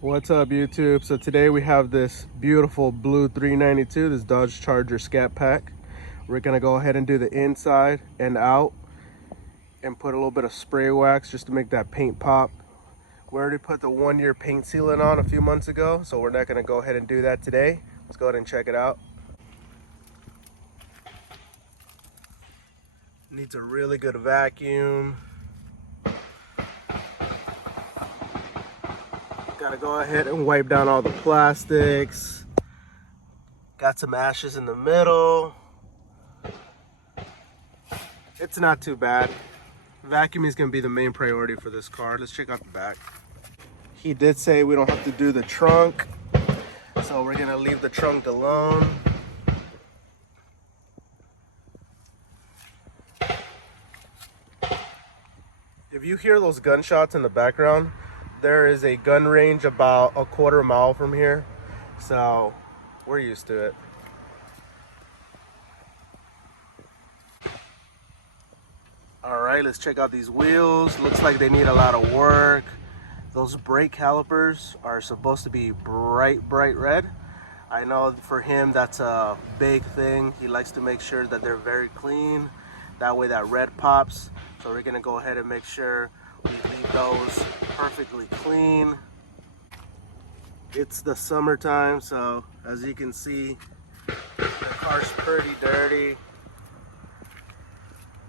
What's up, YouTube? So today we have this beautiful blue 392, this Dodge Charger Scat Pack. We're gonna go ahead and do the inside and out and put a little bit of spray wax just to make that paint pop. We already put the 1-year paint sealant on a few months ago, so we're not gonna go ahead and do that today. Let's go ahead and check it out. Needs a really good vacuum. Gotta go ahead and wipe down all the plastics. Got some ashes in the middle. It's not too bad. Vacuuming is gonna be the main priority for this car. Let's check out the back. He did say we don't have to do the trunk, so we're gonna leave the trunk alone. If you hear those gunshots in the background, there is a gun range about a quarter mile from here, so we're used to it. All right, let's check out these wheels. Looks like they need a lot of work. Those brake calipers are supposed to be bright red. I know for him that's a big thing. He likes to make sure that they're very clean. That way that red pops. So we're gonna go ahead and make sure we leave those perfectly clean. It's the summertime, so as you can see, the car's pretty dirty.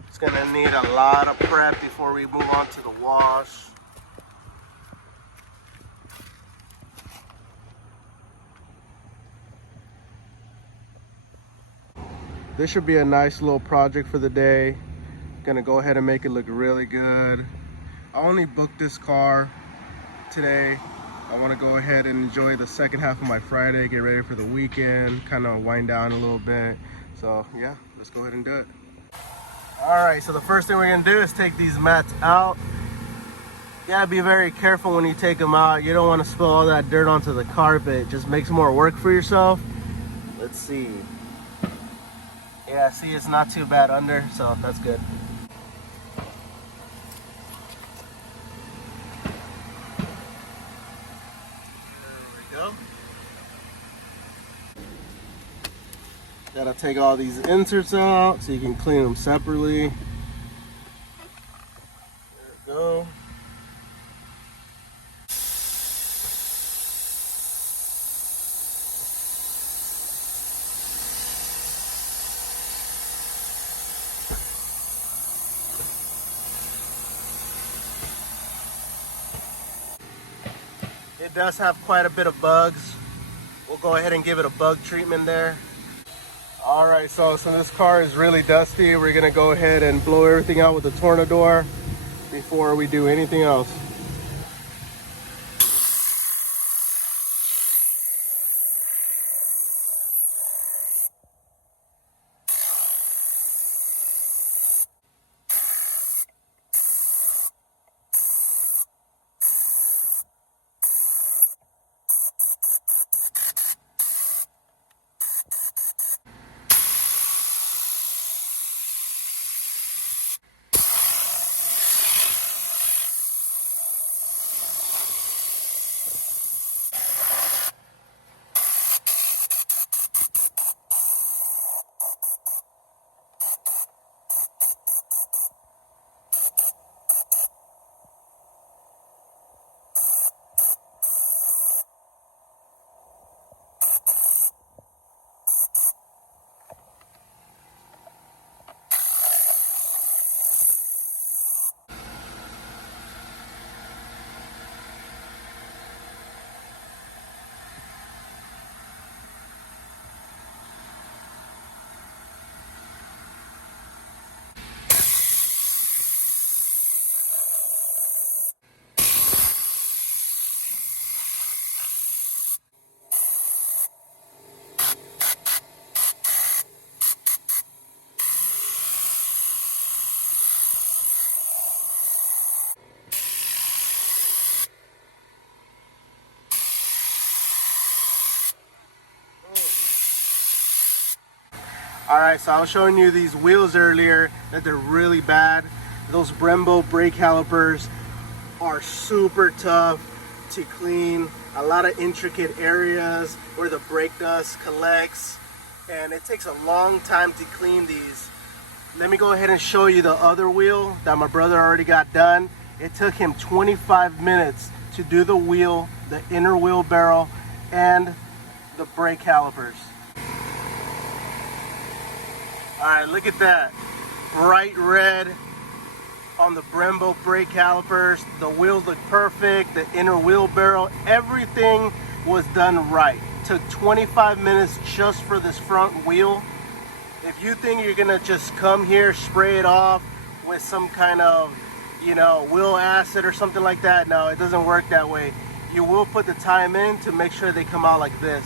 It's gonna need a lot of prep before we move on to the wash. This should be a nice little project for the day. Gonna go ahead and make it look really good. I only booked this car today. I want to go ahead and enjoy the second half of my Friday, get ready for the weekend, kind of wind down a little bit. So yeah, let's go ahead and do it. All right, so the first thing we're gonna do is take these mats out. You gotta be very careful when you take them out. You don't want to spill all that dirt onto the carpet. It just makes more work for yourself. Let's see. Yeah, see, it's not too bad under, so that's good. Gotta take all these inserts out so you can clean them separately. There we go. It does have quite a bit of bugs. We'll go ahead and give it a bug treatment there. All right, so this car is really dusty. We're gonna go ahead and blow everything out with the Tornador before we do anything else. Alright, so I was showing you these wheels earlier that they're really bad. Those Brembo brake calipers are super tough. to clean, a lot of intricate areas where the brake dust collects, and it takes a long time to clean these. Let me go ahead and show you the other wheel that my brother already got done. It took him 25 minutes to do the wheel, the inner wheel barrel, and the brake calipers. All right, look at that. Bright red on the Brembo brake calipers. The wheels look perfect, the inner wheel barrel, everything was done right. Took 25 minutes just for this front wheel. If you think you're gonna just come here, spray it off with some kind of, wheel acid or something like that, no, it doesn't work that way. You will put the time in to make sure they come out like this.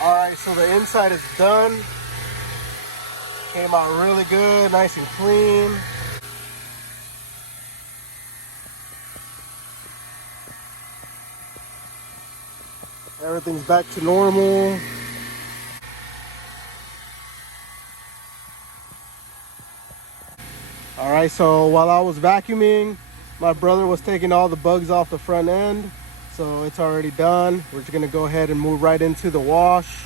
All right, so the inside is done. Came out really good, nice and clean. Everything's back to normal. All right, so while I was vacuuming, my brother was taking all the bugs off the front end. So it's already done. We're just gonna go ahead and move right into the wash.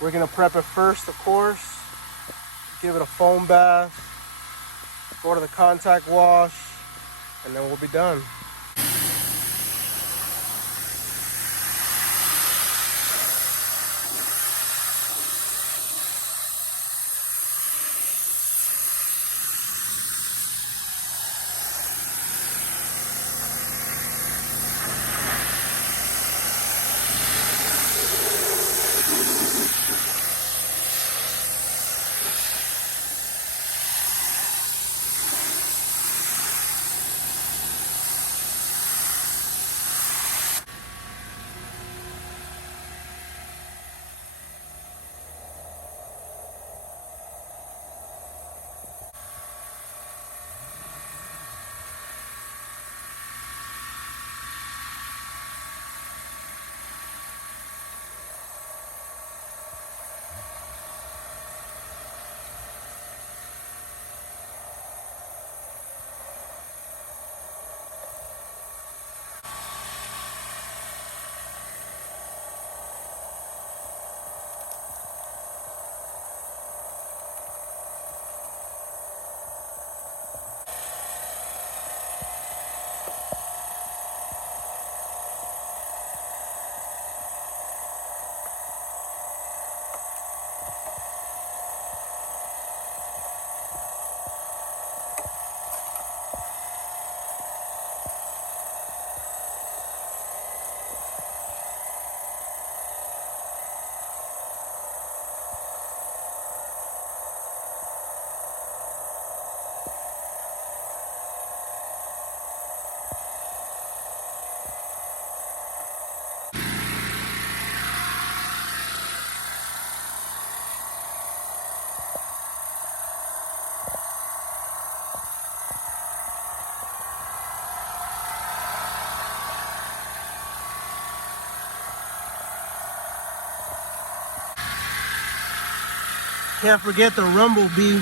We're gonna prep it first, of course. Give it a foam bath. Go to the contact wash, and then we'll be done. Can't forget the rumblebee.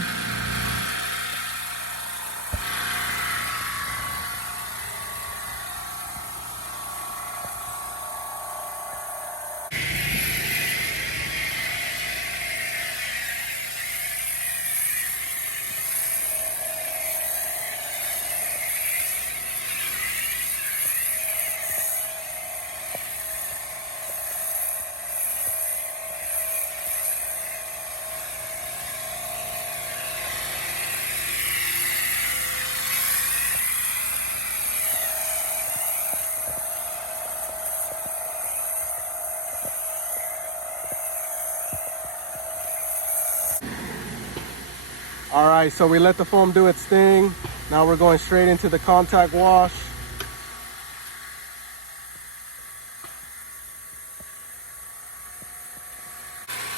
All right, so we let the foam do its thing. Now we're going straight into the contact wash.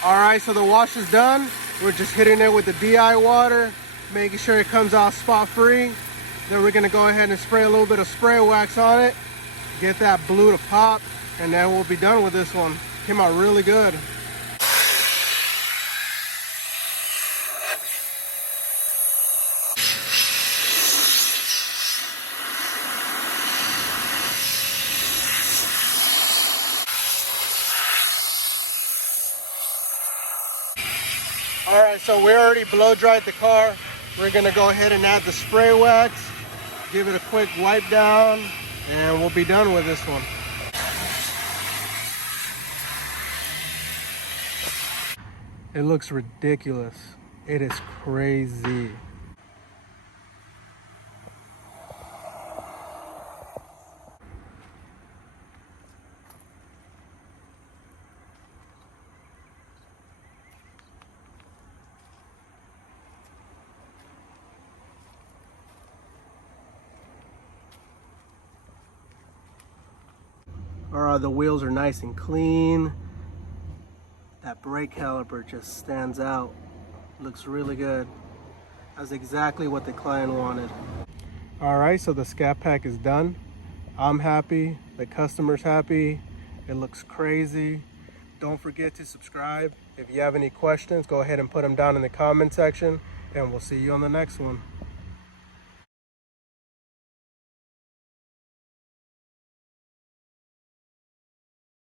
All right, so the wash is done. We're just hitting it with the DI water. making sure it comes out spot free. Then we're gonna go ahead and spray a little bit of spray wax on it, get that blue to pop, and then we'll be done with this one. Came out really good. All right, so we already blow dried the car. We're gonna go ahead and add the spray wax, give it a quick wipe down, and we'll be done with this one. It looks ridiculous. It is crazy. All right, the wheels are nice and clean. That brake caliper just stands out. Looks really good. That's exactly what the client wanted. All right, so the Scat Pack is done. I'm happy, the customer's happy. It looks crazy. Don't forget to subscribe. If you have any questions, go ahead and put them down in the comment section, and we'll see you on the next one.